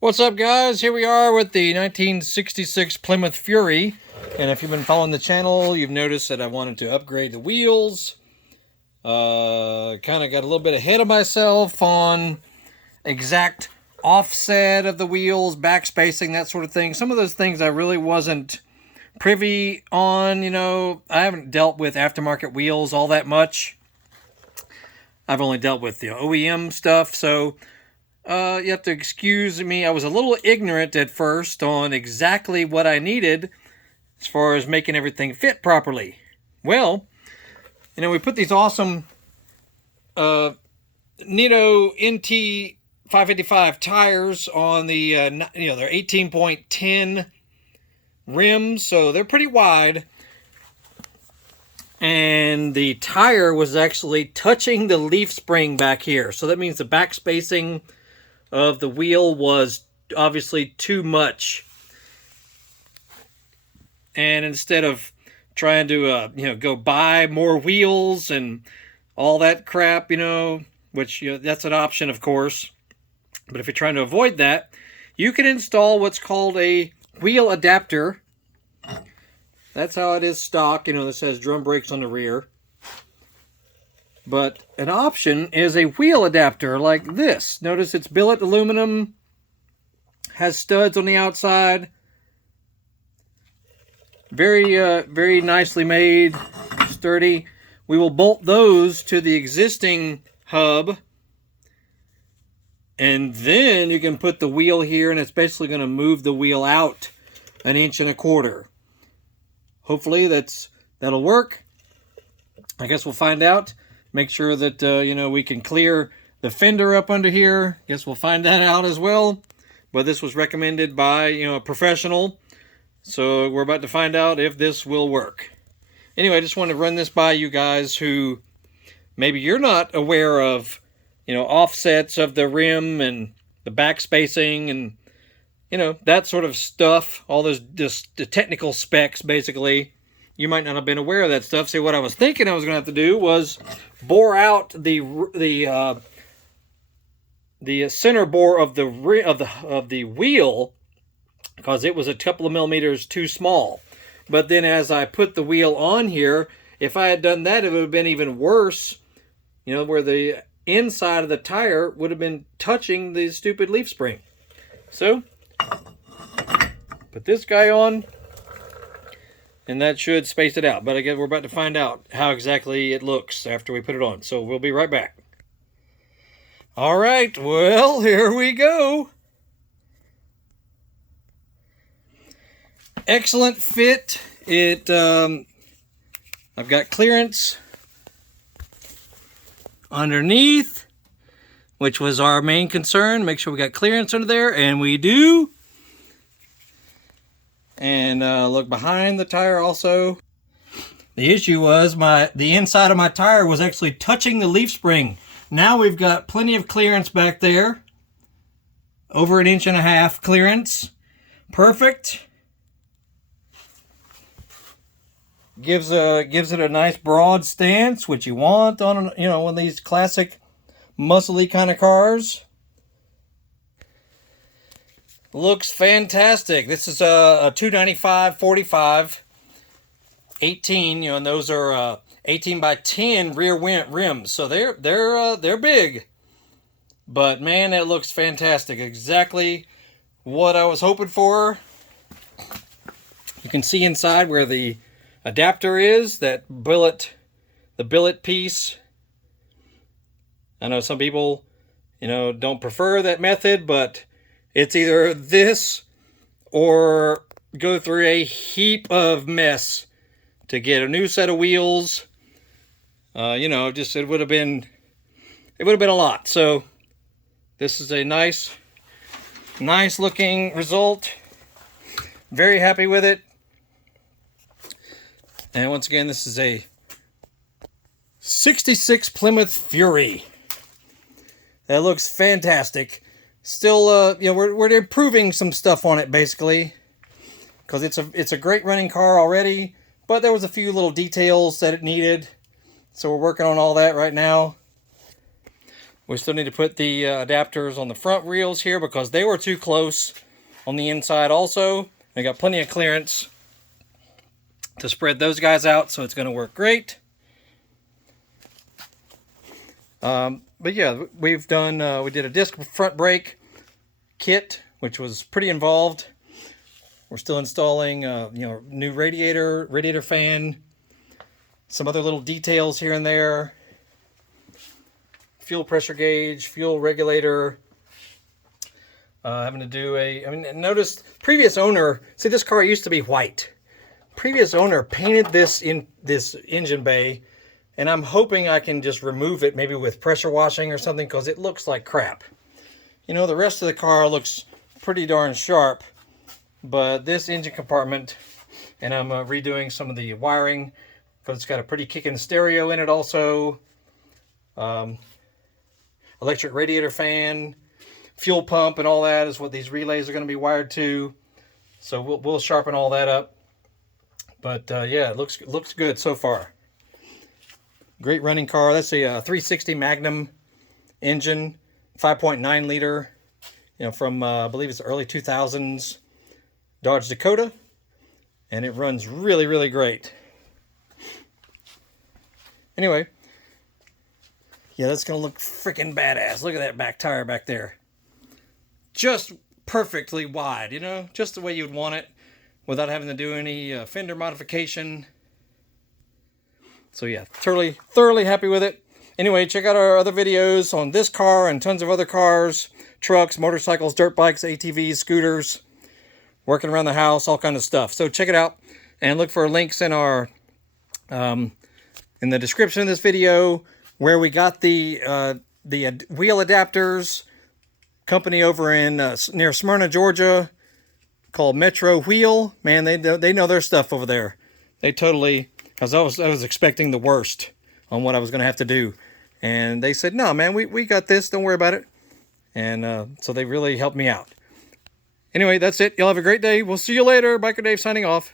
What's up, guys? Here we are with the 1966 Plymouth Fury. And if you've been following the channel, you've noticed that I wanted to upgrade the wheels. Kind of got a little bit ahead of myself on exact offset of the wheels, backspacing, that sort of thing. Some of those things I really wasn't privy on, I haven't dealt with aftermarket wheels all that much. I've only dealt with the OEM stuff, so you have to excuse me. I was a little ignorant at first on exactly what I needed as far as making everything fit properly. Well, we put these awesome Nito NT 555 tires on the, they're 18.10 rims, so they're pretty wide. And the tire was actually touching the leaf spring back here. So that means the back spacing of the wheel was obviously too much. And instead of trying to, go buy more wheels and all that crap, which, that's an option, of course. But if you're trying to avoid that, you can install what's called a wheel adapter. That's how it is stock. This has drum brakes on the rear. But an option is a wheel adapter like this. Notice it's billet aluminum, has studs on the outside. Very, very nicely made, sturdy. We will bolt those to the existing hub. And then you can put the wheel here, and it's basically going to move the wheel out 1.25 inches. Hopefully that'll work. I guess we'll find out. Make sure that, we can clear the fender up under here. Guess we'll find that out as well. But this was recommended by, a professional. So we're about to find out if this will work. Anyway, I just want to run this by you guys who maybe you're not aware of, offsets of the rim and the back spacing and, that sort of stuff. All those, the technical specs, basically. You might not have been aware of that stuff. See, what I was thinking I was going to have to do was bore out the center bore of the wheel, because it was a couple of millimeters too small. But then as I put the wheel on here, if I had done that, it would have been even worse. Where the inside of the tire would have been touching the stupid leaf spring. So put this guy on, and that should space it out. But again, we're about to find out how exactly it looks after we put it on. So we'll be right back. All right, well, here we go. Excellent fit. I've got clearance underneath, which was our main concern. Make sure we got clearance under there, and we do. And look behind the tire also. The issue was the inside of my tire was actually touching the leaf spring. Now we've got plenty of clearance back there. Over 1.5 inches clearance. Perfect. Gives it a nice broad stance, which you want on one of these classic muscly kind of cars. Looks fantastic. This is a 295/45 18, and those are 18 by 10 rear rims, so they're big. But man, it looks fantastic. Exactly what I was hoping for. You can see inside where the adapter is, the billet piece. I know some people, don't prefer that method, but it's either this or go through a heap of mess to get a new set of wheels. It would have been a lot. So this is a nice looking result. Very happy with it. And once again, this is a 66 Plymouth Fury. That looks fantastic. Still, we're improving some stuff on it, basically, because it's a great running car already, but there was a few little details that it needed, so we're working on all that right now. We still need to put the adapters on the front wheels here because they were too close on the inside also. I got plenty of clearance to spread those guys out, so it's going to work great. But yeah, we've done, we did a disc front brake kit, which was pretty involved. We're still installing, new radiator fan, some other little details here and there. Fuel pressure gauge, fuel regulator. Having to do notice previous owner, see this car used to be white. Previous owner painted this in this engine bay, and I'm hoping I can just remove it maybe with pressure washing or something because it looks like crap. You know, the rest of the car looks pretty darn sharp, but this engine compartment, and I'm redoing some of the wiring because it's got a pretty kicking stereo in it also. Electric radiator fan, fuel pump, and all that is what these relays are going to be wired to. So we'll sharpen all that up. But yeah, it looks good so far. Great running car. That's a 360 Magnum engine, 5.9 liter. You know, from I believe it's the early 2000s Dodge Dakota, and it runs really, really great. Anyway. Yeah, that's going to look freaking badass. Look at that back tire back there. Just perfectly wide, you know? Just the way you'd want it without having to do any fender modification. So yeah, thoroughly happy with it. Anyway, check out our other videos on this car and tons of other cars, trucks, motorcycles, dirt bikes, ATVs, scooters, working around the house, all kind of stuff. So check it out and look for links in our in the description of this video, where we got the wheel adapters, company over in near Smyrna, Georgia, called Metro Wheel. Man, they know their stuff over there. They totally, because I was expecting the worst on what I was going to have to do, and they said, "No, man, we got this. Don't worry about it." And so they really helped me out. Anyway, that's it. Y'all have a great day. We'll see you later. Biker Dave signing off.